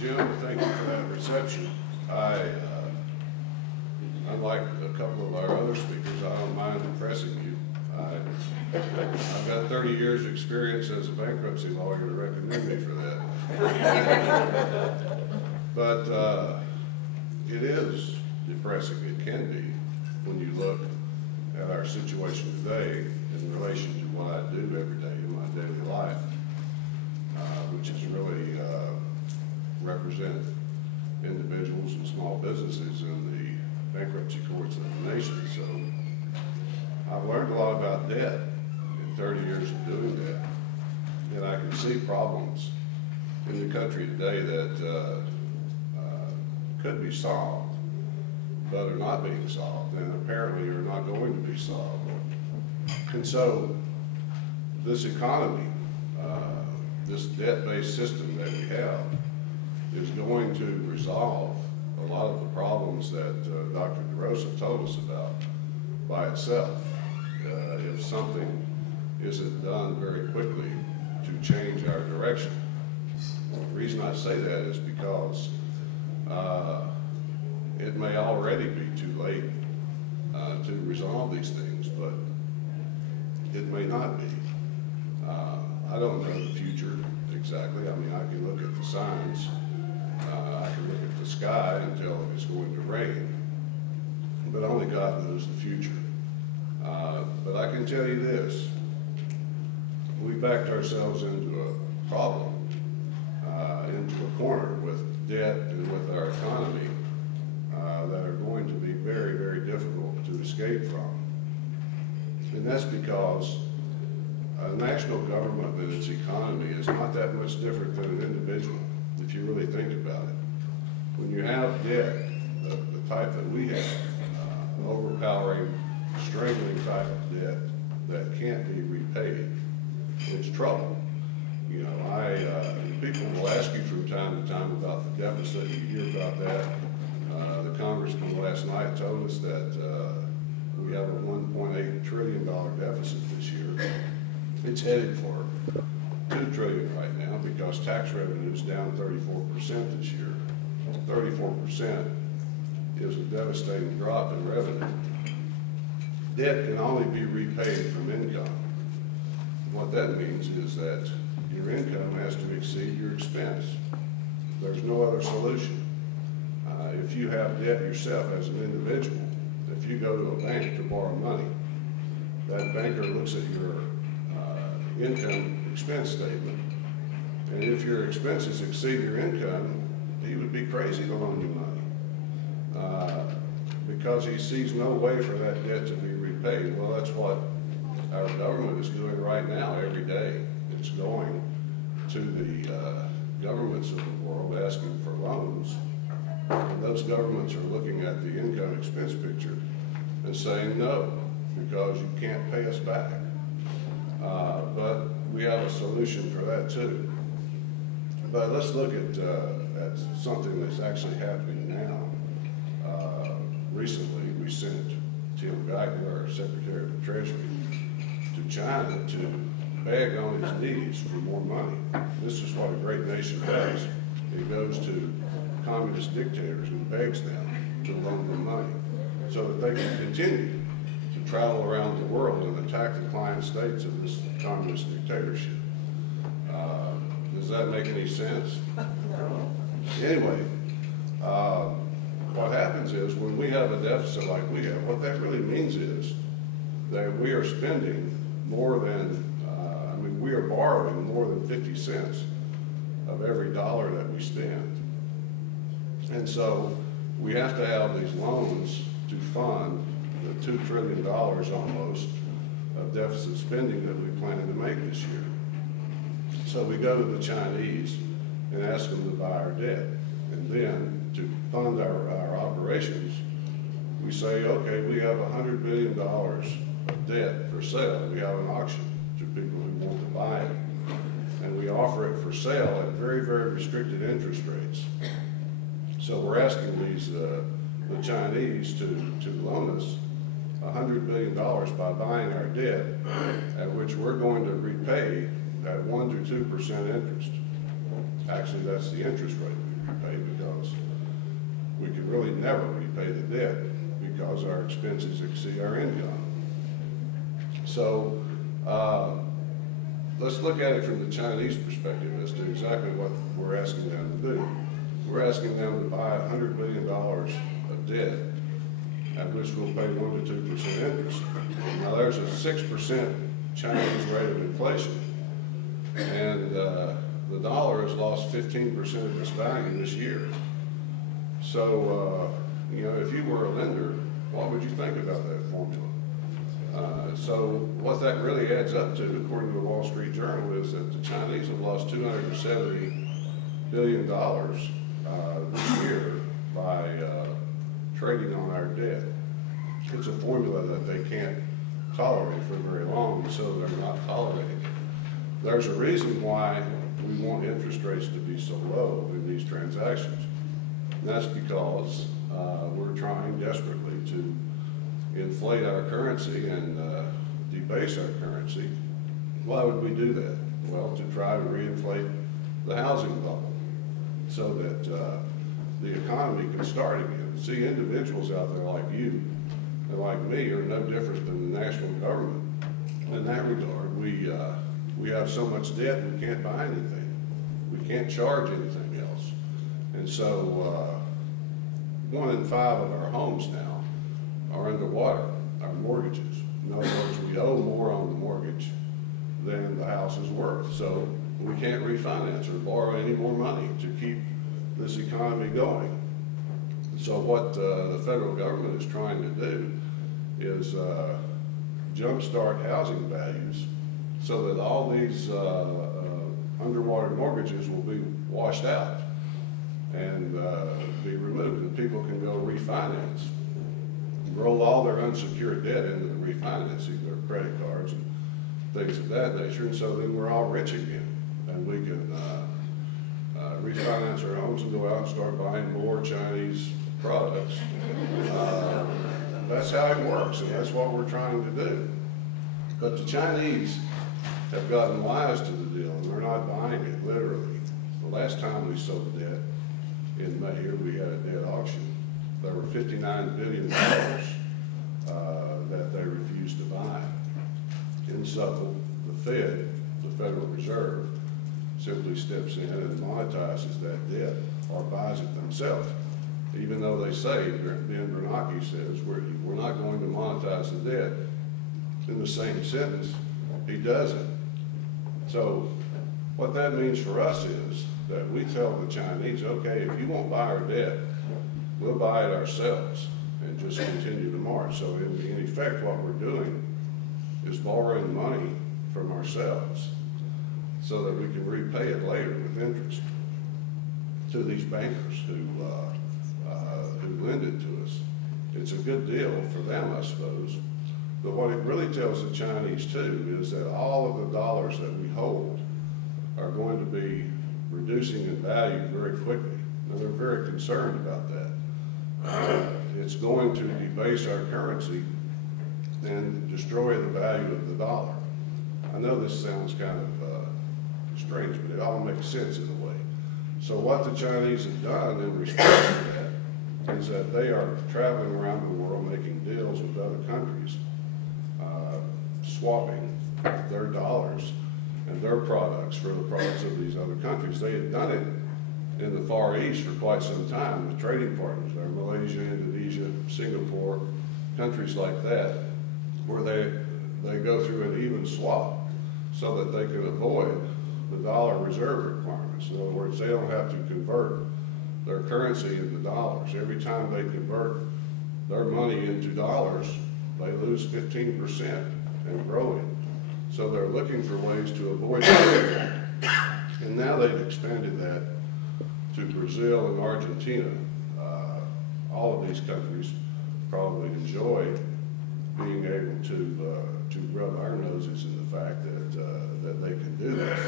Jim, thank you for that reception. Unlike a couple of our other speakers, I don't mind impressing you. I've got 30 years experience as a bankruptcy lawyer to recommend me for that. But it is depressing, it can be, when you look at our situation today in relation to what I do every day in my daily life, which is really represent individuals and small businesses in the bankruptcy courts of the nation. So I've learned a lot about debt in 30 years of doing that, and I can see problems in the country today that could be solved, but are not being solved, and apparently are not going to be solved. And so this economy, this debt-based system that we have, is going to resolve a lot of the problems that Dr. DeRosa told us about by itself, if something isn't done very quickly to change our direction. The reason I say that is because it may already be too late to resolve these things, but it may not be. I don't know the future exactly. I mean, I can look at the signs, I can look at the sky and tell if it's going to rain, but only God knows the future. But I can tell you this, we backed ourselves into a problem, into a corner with debt and with our economy that are going to be very, very difficult to escape from. And that's because a national government and its economy is not that much different than an individual, if you really think about it. When you have debt, the type that we have, overpowering, strangling type of debt that can't be repaid, it's trouble. You know, people will ask you from time to time about the deficit. You hear about that. The congressman last night told us that we have a $1.8 trillion deficit this year. It's headed for $2 trillion right now because tax revenue is down 34% this year. 34% is a devastating drop in revenue. Debt can only be repaid from income. What that means is that your income has to exceed your expense. There's no other solution. If you have debt yourself as an individual, if you go to a bank to borrow money, that banker looks at your income expense statement, and if your expenses exceed your income, he would be crazy to loan you money because he sees no way for that debt to be repaid. Well, that's what our government is doing right now every day. It's going to the governments of the world asking for loans, and those governments are looking at the income expense picture and saying no, because you can't pay us back. But we have a solution for that too. But let's look at something that's actually happening now. Recently, we sent Tim Geithner, our Secretary of the Treasury, to China to beg on his knees for more money. This is what a great nation does. It goes to communist dictators and begs them to loan them money so that they can continue to travel around the world and attack the client states of this communist dictatorship. Does that make any sense? No. Anyway, what happens is when we have a deficit like we have, what that really means is that we are spending more than, we are borrowing more than 50 cents of every dollar that we spend. And so we have to have these loans to fund the $2 trillion almost of deficit spending that we plan to make this year. So we go to the Chinese and ask them to buy our debt. And then to fund our operations, we say, okay, we have $100 billion of debt for sale. We have an auction to people who want to buy it. And we offer it for sale at very, very restricted interest rates. So we're asking the Chinese to loan us $100 billion by buying our debt, at which we're going to repay at 1 to 2% interest. Actually, that's the interest rate we repay because we can really never repay the debt because our expenses exceed our income. So let's look at it from the Chinese perspective as to exactly what we're asking them to do. We're asking them to buy $100 billion of debt, at which we'll pay 1 to 2% interest. Now there's a 6% Chinese rate of inflation, and the dollar has lost 15% of its value this year. So, you know, if you were a lender, what would you think about that formula? So what that really adds up to, according to the Wall Street Journal, is that the Chinese have lost $270 billion this year by trading on our debt. It's a formula that they can't tolerate for very long, so they're not tolerating it. There's a reason why we want interest rates to be so low in these transactions. And that's because we're trying desperately to inflate our currency and debase our currency. Why would we do that? Well, to try to reinflate the housing bubble so that the economy can start again. See, individuals out there like you and like me are no different than the national government. In that regard, we have so much debt we can't buy anything. We can't charge anything else. And so 1 in 5 of our homes now are underwater, our mortgages. In other words, we owe more on the mortgage than the house is worth. So we can't refinance or borrow any more money to keep this economy going. So what the federal government is trying to do is jumpstart housing values so that all these underwater mortgages will be washed out and be removed, and people can go refinance, roll all their unsecured debt into the refinancing, their credit cards and things of that nature, and so then we're all rich again, and we can refinance our homes and go out and start buying more Chinese products. That's how it works, and that's what we're trying to do. But the Chinese have gotten wise to the deal, and they're not buying it literally. The last time we sold debt in May, here we had a debt auction. There were $59 billion that they refused to buy. And so the Fed, the Federal Reserve, simply steps in and monetizes that debt or buys it themselves. Even though they say, Ben Bernanke says, we're not going to monetize the debt, in the same sentence, he doesn't. So what that means for us is that we tell the Chinese, okay, if you won't buy our debt, we'll buy it ourselves and just continue to march. So in effect, what we're doing is borrowing money from ourselves so that we can repay it later with interest to these bankers who lend it to us. It's a good deal for them, I suppose. But what it really tells the Chinese too is that all of the dollars that we hold are going to be reducing in value very quickly. And they're very concerned about that. It's going to debase our currency and destroy the value of the dollar. I know this sounds kind of strange, but it all makes sense in a way. So what the Chinese have done in response to that is that they are traveling around the world making deals with other countries, swapping their dollars and their products for the products of these other countries. They had done it in the Far East for quite some time with trading partners there, Malaysia, Indonesia, Singapore, countries like that, where they go through an even swap so that they can avoid the dollar reserve requirements. In other words, they don't have to convert their currency into dollars. Every time they convert their money into dollars, they lose 15% and growing. So they're looking for ways to avoid that. And now they've expanded that to Brazil and Argentina. All of these countries probably enjoy being able to rub our noses in the fact that they can do this.